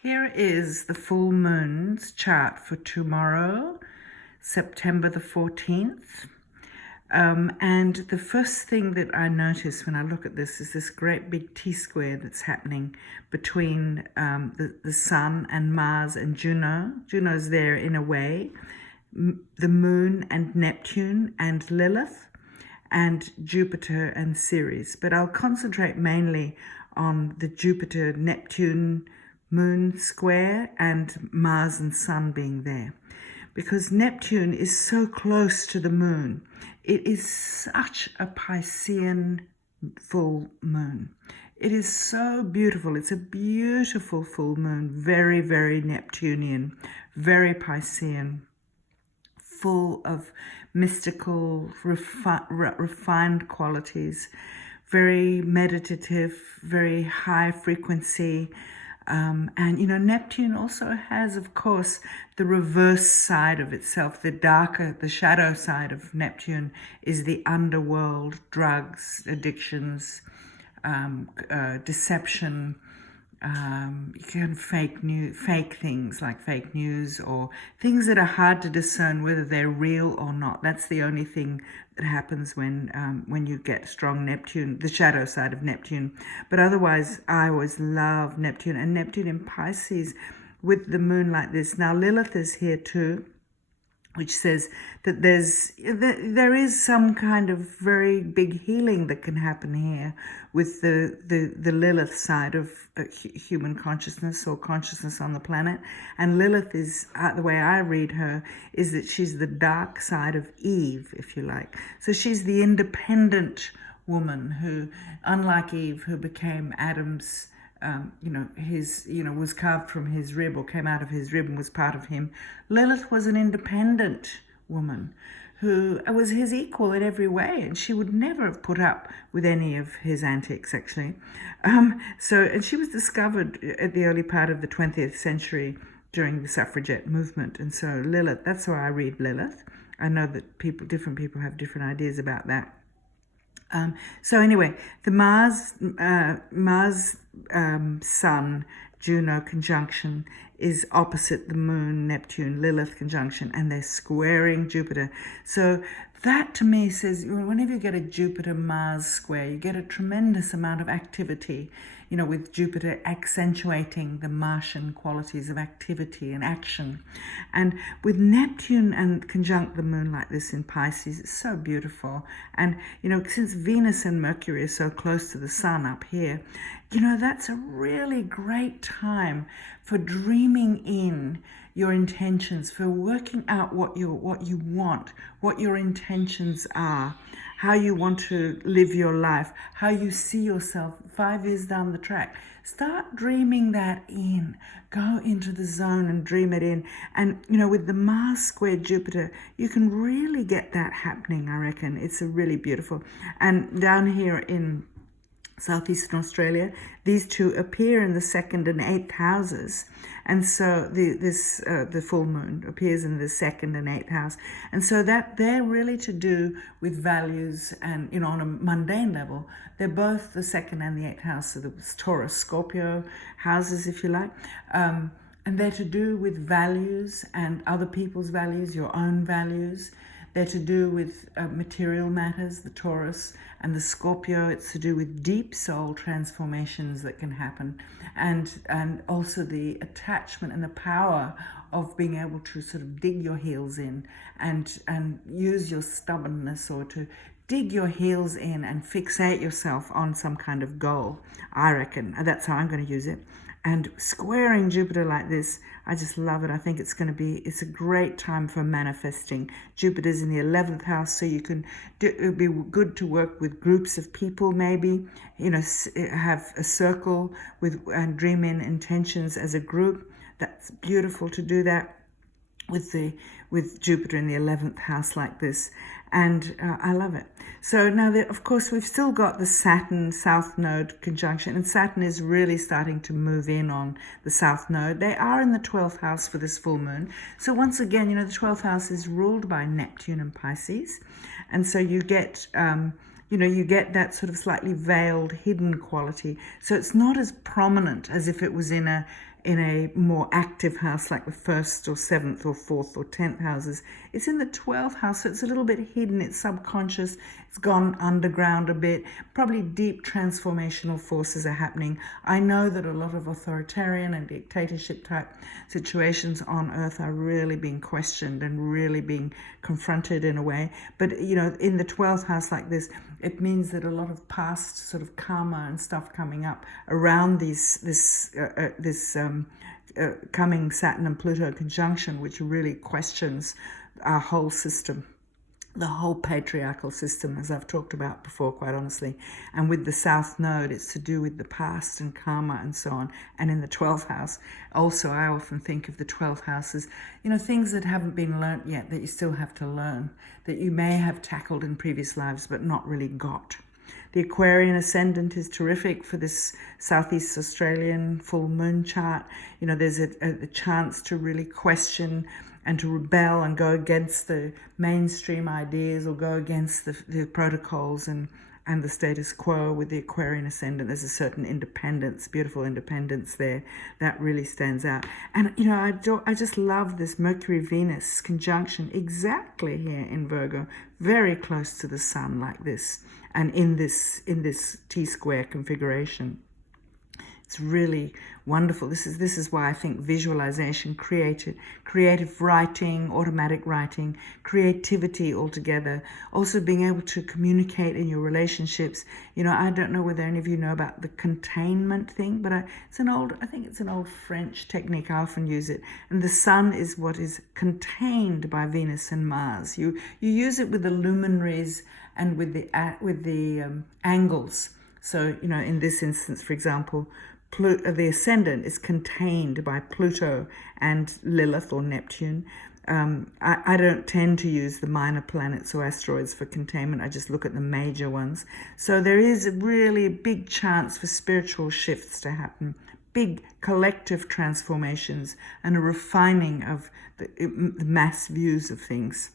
Here is the full moon's chart for tomorrow, September the 14th. And the first thing that I notice when I look at this is this great big T-square that's happening between the Sun and Mars and Juno. Juno's there in a way, the Moon and Neptune and Lilith, and Jupiter and Ceres. But I'll concentrate mainly on the Jupiter-Neptune Moon square and Mars and Sun being there, because Neptune is so close to the Moon. It is such a Piscean full moon. It is so beautiful. It's a beautiful full moon, very, very Neptunian, very Piscean, full of mystical, refined qualities, very meditative, very high frequency. And, Neptune also has, of course, the reverse side of itself. The darker, the shadow side of Neptune is the underworld, drugs, addictions, deception, fake things like fake news, or things that are hard to discern whether they're real or not. That's the only thing that happens when you get strong Neptune, the shadow side of Neptune. But otherwise, I always love Neptune, and Neptune in Pisces with the moon like this. Now Lilith is here too, which says that there is some kind of very big healing that can happen here with the Lilith side of human consciousness or consciousness on the planet. And Lilith is, the way I read her, is that she's the dark side of Eve, if you like. So she's the independent woman who, unlike Eve, who became Adam's was carved from his rib or came out of his rib and was part of him. Lilith was an independent woman who was his equal in every way, and she would never have put up with any of his antics, actually. And she was discovered at the early part of the 20th century during the suffragette movement. And so Lilith, that's how I read Lilith. I know that different people have different ideas about that. So anyway, the Mars Sun Juno conjunction is opposite the Moon Neptune Lilith conjunction, and they're squaring Jupiter. So that to me says whenever you get a Jupiter Mars square, you get a tremendous amount of activity, with Jupiter accentuating the Martian qualities of activity and action. And with Neptune and conjunct the moon like this in Pisces, it's so beautiful. And, since Venus and Mercury are so close to the sun up here, that's a really great time for dreaming in your intentions, for working out what you want, what your intentions are, how you want to live your life, how you see yourself 5 years down the track. Start dreaming that in. Go into the zone and dream it in. And, with the Mars square Jupiter, you can really get that happening, I reckon. It's a really beautiful. And down here in Southeastern Australia, these two appear in the 2nd and 8th houses, and so the full moon appears in the 2nd and 8th house, and so that they're really to do with values, and on a mundane level, they're both the 2nd and the 8th house, so the Taurus Scorpio houses, if you like, and they're to do with values and other people's values, your own values. They're to do with material matters, the Taurus, and the Scorpio. It's to do with deep soul transformations that can happen, and also the attachment and the power of being able to sort of dig your heels in and use your stubbornness, or to dig your heels in and fixate yourself on some kind of goal. I reckon that's how I'm going to use it. And squaring Jupiter like this, I just love it. I think it's a great time for manifesting. Jupiter's in the 11th house, so it would be good to work with groups of people, maybe, have a circle and dream in intentions as a group. That's beautiful to do that with Jupiter in the 11th house like this. And I love it. So now, of course, we've still got the Saturn South Node conjunction, and Saturn is really starting to move in on the South Node. They are in the 12th house for this full moon. So once again, the 12th house is ruled by Neptune and Pisces. And so you get you get that sort of slightly veiled, hidden quality. So it's not as prominent as if it was in in a more active house like the 1st or 7th or 4th or 10th houses. It's in the 12th house, so it's a little bit hidden, it's subconscious, it's gone underground a bit. Probably deep transformational forces are happening. I know that a lot of authoritarian and dictatorship type situations on Earth are really being questioned and really being confronted in a way. But, you know, in the 12th house like this, it means that a lot of past sort of karma and stuff coming up around this coming Saturn and Pluto conjunction, which really questions our whole system, the whole patriarchal system, as I've talked about before, quite honestly. And with the South Node, it's to do with the past and karma and so on. And in the 12th house, also, I often think of the 12th house as, you know, things that haven't been learnt yet that you still have to learn, that you may have tackled in previous lives but not really got. The Aquarian ascendant is terrific for this Southeast Australian full moon chart. You know, there's a chance to really question and to rebel and go against the mainstream ideas or go against the protocols and the status quo. With the Aquarian ascendant, there's a certain independence, beautiful independence there that really stands out. And, you know, I just love this Mercury-Venus conjunction exactly here in Virgo, very close to the sun like this, and in this T-square configuration. It's really wonderful. This is why I think visualization, creative writing, automatic writing, creativity altogether, also being able to communicate in your relationships. You know, I don't know whether any of you know about the containment thing, but I think it's an old French technique. I often use it. And the sun is what is contained by Venus and Mars. You use it with the luminaries and with the angles. So, you know, in this instance, for example, the ascendant is contained by Pluto and Lilith or Neptune. I don't tend to use the minor planets or asteroids for containment. I just look at the major ones. So there is a really big chance for spiritual shifts to happen, big collective transformations, and a refining of the mass views of things.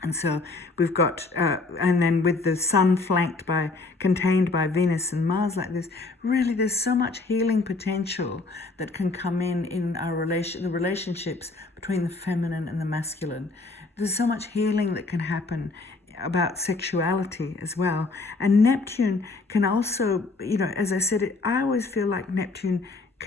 And so we've got, and then with the sun contained by Venus and Mars like this, really there's so much healing potential that can come in our the relationships between the feminine and the masculine. There's so much healing that can happen about sexuality as well. And Neptune can also, you know, as I said, I always feel like Neptune,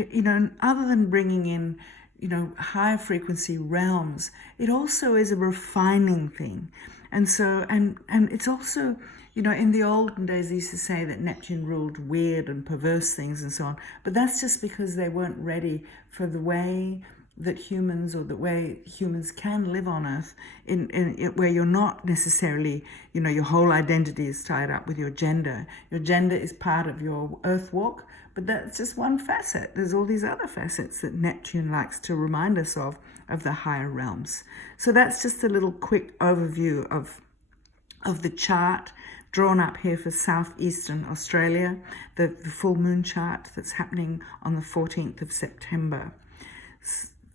you know, other than bringing in, you know, higher frequency realms, it also is a refining thing. And so, and it's also, you know, in the olden days, they used to say that Neptune ruled weird and perverse things and so on. But that's just because they weren't ready for the way that humans, or the way humans can live on Earth, in where you're not necessarily, you know, your whole identity is tied up with your gender. Your gender is part of your Earth walk, but that's just one facet. There's all these other facets that Neptune likes to remind us of the higher realms. So that's just a little quick overview of the chart drawn up here for southeastern Australia, the full moon chart that's happening on the 14th of September.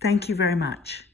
Thank you very much.